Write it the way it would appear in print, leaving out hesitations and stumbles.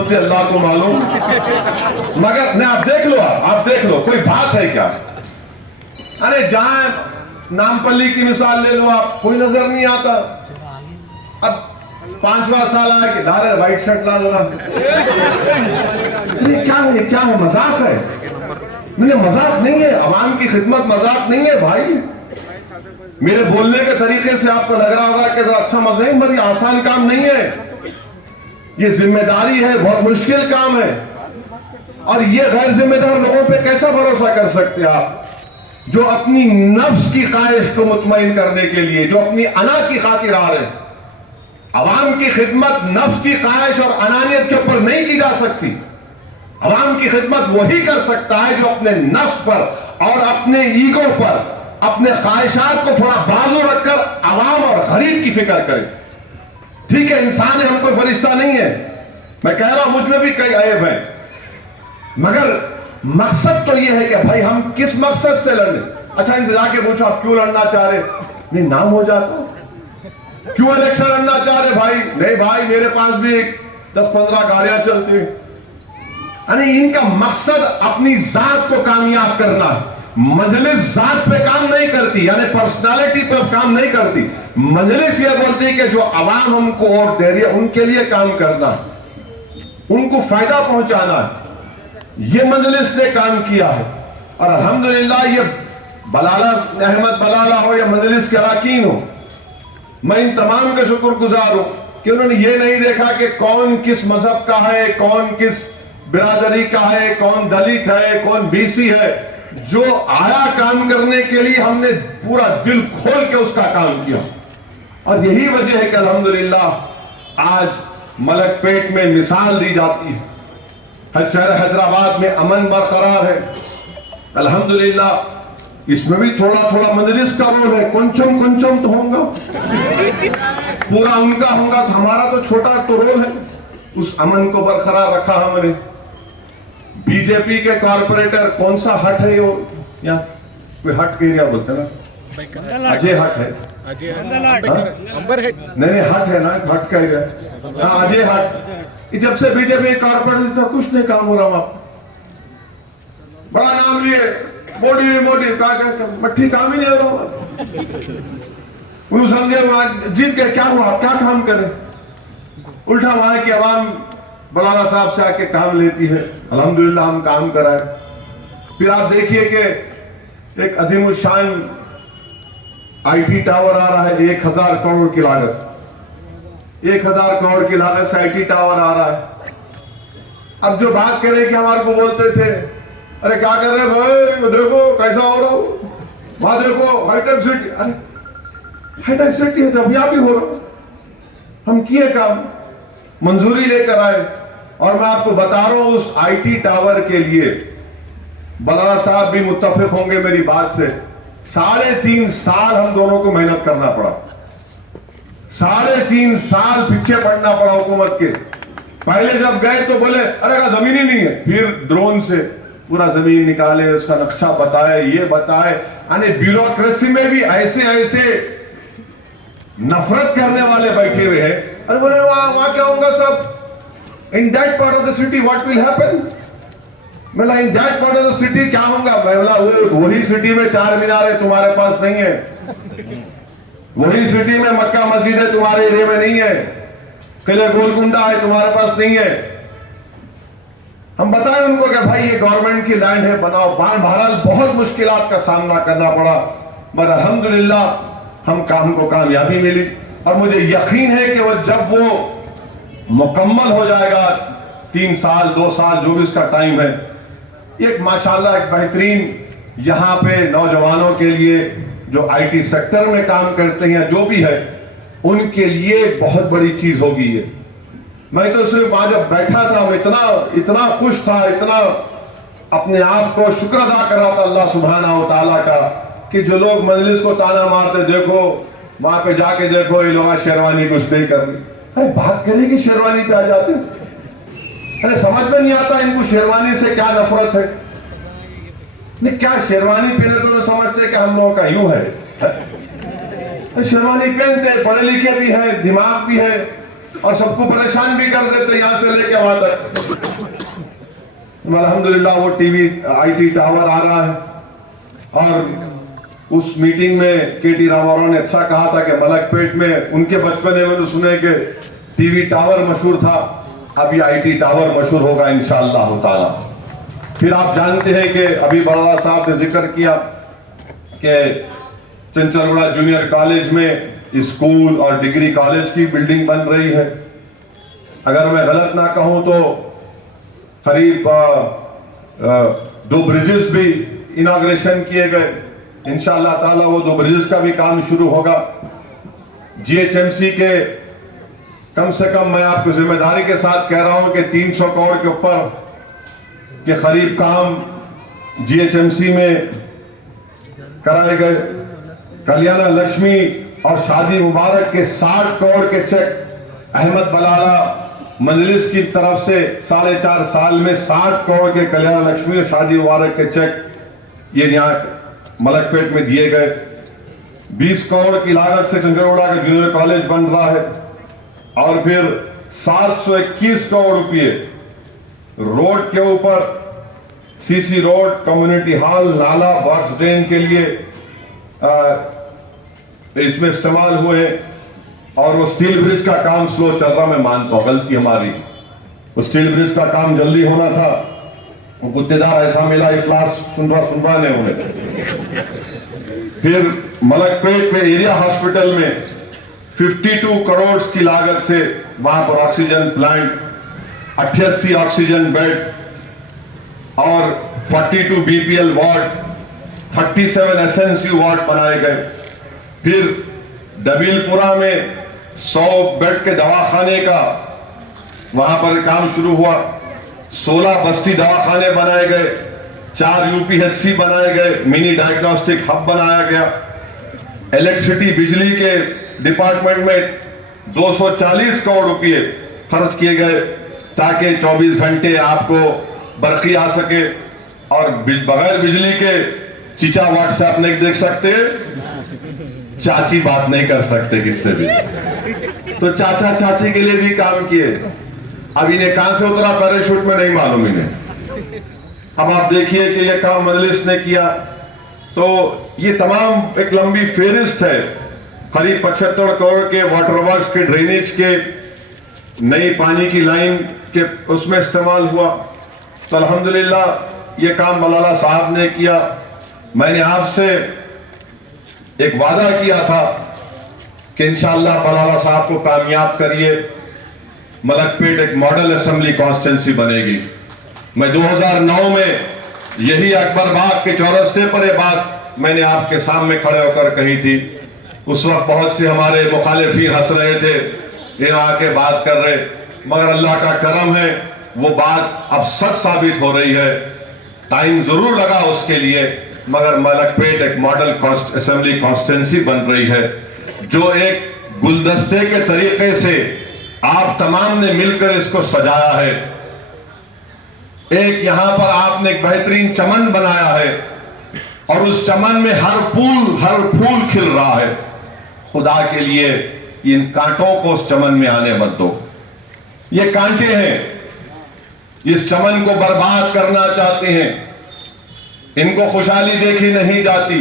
बोलते अल्लाह को मालूम। मगर नहीं, आप देख लो कोई बात है क्या? अरे जहां नामपल्ली की मिसाल ले लो आप, कोई नजर नहीं आता। अब 5वां साल आया कि धारे व्हाइट शर्ट ला दो ना। ये क्या है? मजाक है? नहीं, मजाक नहीं है। अवाम की खिदमत मजाक नहीं है भाई। मेरे बोलने के तरीके से आपको लग रहा होगा कि अच्छा मजा नहीं, मगर ये आसान काम नहीं है, ये जिम्मेदारी है, बहुत मुश्किल काम है। और ये गैर जिम्मेदार लोगों पे कैसा भरोसा कर सकते आप, जो अपनी नफ्स की ख्वाहिश को मुतमईन करने के लिए, जो अपनी अना की खातिर आ रहे। अवाम की खिदमत नफ्स की ख्वाहिश और अनानियत के ऊपर नहीं की जा सकती। अवाम की खिदमत वही कर सकता है जो अपने नफ्स पर और अपने ईगो पर, अपने ख्वाहिशात को थोड़ा बाजू रखकर अवाम और गरीब की फिक्र करे। ठीक है, इंसान है, हम कोई फरिश्ता नहीं है। मैं कह रहा हूं मुझ में भी कई ऐब है, मगर मकसद तो यह है कि भाई हम किस मकसद से लड़ने। अच्छा, इनसे जाके पूछो आप क्यों लड़ना चाह रहे? नहीं, नाम हो जाता। क्यों इलेक्शन लड़ना चाह रहे भाई? नहीं भाई, मेरे पास भी 10-15 गाड़ियां चलती। यानी इनका मकसद अपनी जात को कामयाब करना है। मजलिस जात पे काम नहीं करती, यानी पर्सनालिटी पे काम नहीं करती। मजलिस ये बोलती है कि जो अवाम हमको वोट दे रही है उनके लिए काम करना, उनको फायदा पहुंचाना है। ये मजलिस ने काम किया है। और अल्हम्दुलिल्लाह, ये बलाला अहमद बलाला हो या मजलिस के अरकान हो, मैं इन तमाम के शुक्रगुजार हूं कि उन्होंने ये नहीं देखा कि कौन किस मजहब का है, कौन किस बिरादरी का है, कौन दलित है, कौन बीसी है। जो आया काम करने के लिए, हमने पूरा दिल खोल के उसका काम किया। और यही वजह है कि अल्हम्दुलिल्लाह आज मलकपेट में मिसाल दी जाती है। शहर हैदराबाद में अमन बरकरार है अल्हम्दुलिल्लाह। इसमें भी थोड़ा थोड़ा मजलिस का रोल है, कुंचम तो होगा, पूरा उनका होगा, तो हमारा तो छोटा तो रोल है। उस अमन को बरकरार रखा हमने। बीजेपी के कॉर्पोरेटर, कौन सा हट है ये? यहाँ कोई हट के एरिया बोलते ना, अजय हट है, अंबर है, नहीं हट है ना, हट का एरिया, हाँ अजय हट। जब से बीजेपी कॉर्पोरेटर था कुछ नहीं काम हो रहा वहां। बड़ा नाम लिए मोदी का ठीक काम ही नहीं हो रहा। उन्होंने समझे वहां जीत गए, क्या हुआ, क्या काम करें? उल्टा वहां की आवाम बलाला साहब से आके काम लेती है। अल्हम्दुलिल्लाह हम काम कराए। फिर आप देखिए कि एक अजीमुशान आईटी टावर आ रहा है, 1000 करोड़ की लागत, 1000 करोड़ की लागत से आईटी टावर आ रहा है। अब जो बात करें कि हमारे को बोलते थे, अरे क्या कर रहे भाई, देखो कैसा हो रहा हो, वहां देखो हाईटेक सिटी। अरे हाईटेक सिटी है, जब यहाँ भी हो रहा। हम किए काम, मंजूरी लेकर आए। और मैं आपको बता रहा हूं, उस आईटी टावर के लिए बलाला साहब भी मुत्तफिक होंगे मेरी बात से, 3.5 साल हम दोनों को मेहनत करना पड़ा। 3.5 साल पीछे पड़ना पड़ा हुकूमत के। पहले जब गए तो बोले अरे का जमीन ही नहीं है, फिर ड्रोन से पूरा जमीन निकाले, उसका नक्शा बताए, ये बताए। यानी ब्यूरोक्रेसी में भी ऐसे ऐसे नफरत करने वाले बैठे हुए हैं। अरे बोले वहां क्या होगा सब, in that part of the city what will happen? मैं in that part of the city क्या होगा? मैं बोला वही सिटी में 4 मीनार है, तुम्हारे पास नहीं है। वही सिटी में मक्का मस्जिद है, तुम्हारे एरिया में नहीं है। किले गोलकुंडा है, तुम्हारे पास नहीं है। हम बताएं उनको कि भाई ये गवर्नमेंट की लैंड है, बनाओ। बहरहाल बहुत मुश्किलात का सामना करना पड़ा, मगर अल्हम्दुलिल्लाह हमको कामयाबी मिली। और मुझे यकीन है कि वो जब वो मुकम्मल हो जाएगा, 3 साल 2 साल जो भी इसका टाइम है, एक माशाल्लाह एक बेहतरीन यहाँ पे नौजवानों के लिए जो आईटी सेक्टर में काम करते हैं, जो भी है उनके लिए बहुत बड़ी चीज होगी ये। मैं तो सिर्फ वहां जब बैठा था, मैं इतना खुश था, इतना अपने आप को शुक्र अदा कर रहा था अल्लाह सुब्हाना व तआला का, कि जो लोग मजलिस को ताना मारते, देखो वहां पे जाके देखो ये लोग शेरवानी कुछ नहीं कर रही। अरे बात करें कि शेरवानी पे आ जाते, अरे समझ में नहीं आता इनको शेरवानी से क्या नफरत है। नहीं क्या शेरवानी पहने तो समझते कि हम लोगों का यूं है। शेरवानी पहनते, पढ़े लिखे भी है, दिमाग भी है, और सबको परेशान भी कर देते यहां से लेके वहां तक। अल्हम्दुलिल्लाह वो टीवी आईटी टावर आ रहा है। और उस मीटिंग में केटी रामाराव ने अच्छा कहा था कि मलकपेट में उनके बचपने में तो सुने कि टीवी टावर मशहूर था, अभी आईटी टावर मशहूर होगा इंशाअल्लाह ताला। फिर आप जानते हैं कि अभी बराला साहब ने जिक्र किया कि चंचलगुड़ा जूनियर कॉलेज में स्कूल और डिग्री कॉलेज की बिल्डिंग बन रही है। अगर मैं गलत ना कहूं तो करीब 2 ब्रिजेस भी इनॉग्रेशन किए गए। इंशाअल्लाह ताला वो 2 ब्रिजेस का भी काम शुरू होगा। जीएचएमसी के कम से कम मैं आपको जिम्मेदारी के साथ कह रहा हूं कि 300 करोड़ के ऊपर के करीब काम जीएचएमसी में कराए गए। कल्याण लक्ष्मी और शादी मुबारक के 60 करोड़ के चेक अहमद बलाला मजलिस की तरफ से 4.5 साल में 60 करोड़ के कल्याण लक्ष्मी और शादी मुबारक के चेक ये यहाँ मलकपेट में दिए गए। 20 करोड़ की लागत से चंचलगुड़ा का जूनियर कॉलेज बन रहा है। और फिर 721 करोड़ रुपए रोड के ऊपर सीसी रोड, कम्युनिटी हॉल, नाला, बॉक्स ड्रेन के लिए इसमें इस्तेमाल हुए। और वो स्टील ब्रिज का काम स्लो चल रहा, मैं मानता हूं गलती हमारी। वो स्टील ब्रिज का काम जल्दी होना था। वो गुत्तेदार ऐसा मिला, एक क्लास सुनवा ने उन्हें। फिर मलकपेट में एरिया हॉस्पिटल में 52 करोड़ की लागत से वहां पर ऑक्सीजन प्लांट, 88 ऑक्सीजन बेड और 42 बीपीएल वार्ड, 37 एसएनसीयू वार्ड बनाए गए। फिर दबीलपुरा में 100 बेड के दवाखाने का वहां पर काम शुरू हुआ। 16 बस्ती दवाखाने बनाए गए, 4 यूपीएचसी बनाए गए, मिनी डायग्नोस्टिक हब बनाया गया। इलेक्ट्रिसिटी बिजली के डिपार्टमेंट में 240 करोड़ रुपए खर्च किए गए ताकि 24 घंटे आपको बरकी आ सके। और बगैर बिजली के चीचा व्हाट्सएप नहीं देख सकते, चाची बात नहीं कर सकते किससे भी। तो चाचा चाची के लिए भी काम किए। अब इन्हें कहां से उतरा पैराशूट में नहीं मालूम इन्हें। अब आप देखिए कि यह काम मजलिस ने किया। तो ये तमाम एक लंबी फेरिस्त है। करीब 75 करोड़ के वाटर वर्क्स के, ड्रेनेज के, नई पानी की लाइन के उसमें इस्तेमाल हुआ। तो अल्हम्दुलिल्लाह ये काम मलाला साहब ने किया। मैंने आपसे एक वादा किया था कि इंशाअल्लाह मलाला साहब को कामयाब करिए, मलकपेट एक मॉडल असेंबली कॉन्स्टिट्यूंसी बनेगी। मैं 2009 में यही अकबर बाग के चौरस्ते पर यह बात मैंने आपके सामने खड़े होकर कही थी। उस वक्त बहुत से हमारे मुखालिफिन हंस रहे थे, ये आके बात कर रहे, मगर अल्लाह का करम है वो बात अब सच साबित हो रही है। टाइम जरूर लगा उसके लिए, मगर मलकपेट एक मॉडल असेंबली कॉन्स्टिट्यूंसी बन रही है जो एक गुलदस्ते के तरीके से आप तमाम ने मिलकर इसको सजाया है। एक यहां पर आपने एक बेहतरीन चमन बनाया है और उस चमन में हर फूल खिल रहा है। खुदा के लिए इन कांटों को उस चमन में आने मत दो। ये कांटे हैं, इस चमन को बर्बाद करना चाहते हैं। इनको खुशहाली देखी नहीं जाती।